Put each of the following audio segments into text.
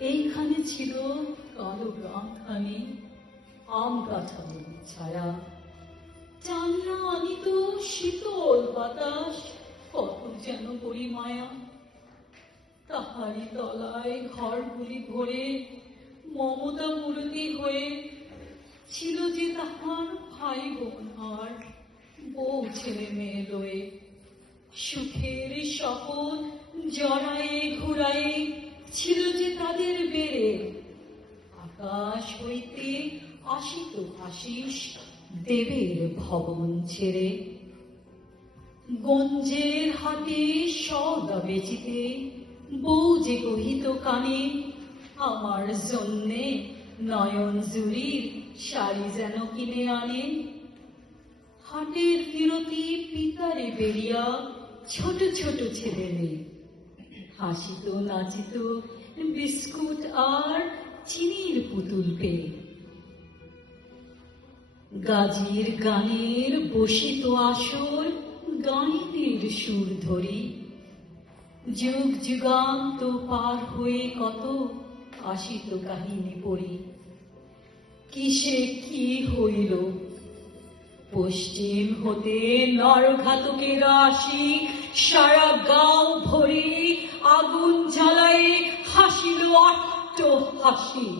এইখানে ছিল কালো গ্রামখানি, আম কাঁঠালের ছায়া, টান্না আনিত শীতল বাতাস, কত যেন করি মায়া। তাহারি তলায় ঘরগুলি ভরে মমতা মূর্তি হয়ে ছিল যে তাহার ভাই বোন আর বউ ছেলে মেয়ে লয়ে। সুখের শপথ জড়ায়ে ঘুরায়ে ছিল যে তাদের বেড়ে। আকাশ হইতে আসিত আশিস দেবের ভবন ছেড়ে। গঞ্জের হাতে সওদা বেচিতে বউ যে কহিত কানে, আমার জন্যে নয়ন জুড়ির শাড়ি যেন কিনে আনে। হাটের ফিরতি পিতারে বেরিয়া ছোট ছোট ছেলে মেয়ে হাসিত নাচিত বিস্কুট আর চিনির পুতুল পেয়ে। গাজির গানের বসিত আসর গানের সুর ধরি, যুগ যুগান্ত পার হয়ে কত আসিত কাহিনী পড়ি। কিসে কি হইল, পশ্চিম হতে নরঘাতকেরা আসি সারা গাঁও ভরে আগুন জ্বালায়ে হাসিল অট্ট হাসি।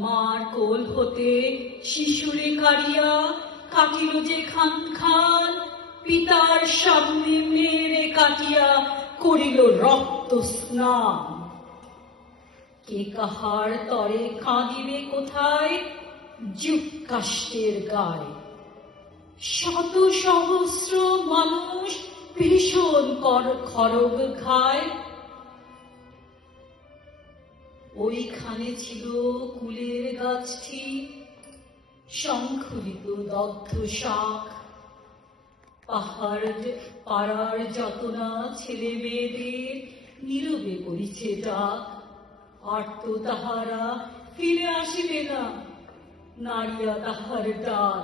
মার কোল হতে শিশুরে কাড়িয়া কাটিল যে খান খান, পিতার সামনে মেরে কাটিয়া করিল রক্ত স্নান। কে কাহার তরে কাঁদিবে কোথায়, যুগ কাষ্টের গায়ে। শত সহস্র মানুষ ভীষণ খড়গ খায়। ওইখানে ছিল কুলের গাছটি, শঙ্খরিত দগ্ধ শাক। পাড়ার যতনা ছেলে মেয়েদের নীরবে করিছে ডাক। আর্ত তাহারা ফিরে আসিবে না, নাড়িয়া তাহার ডাল।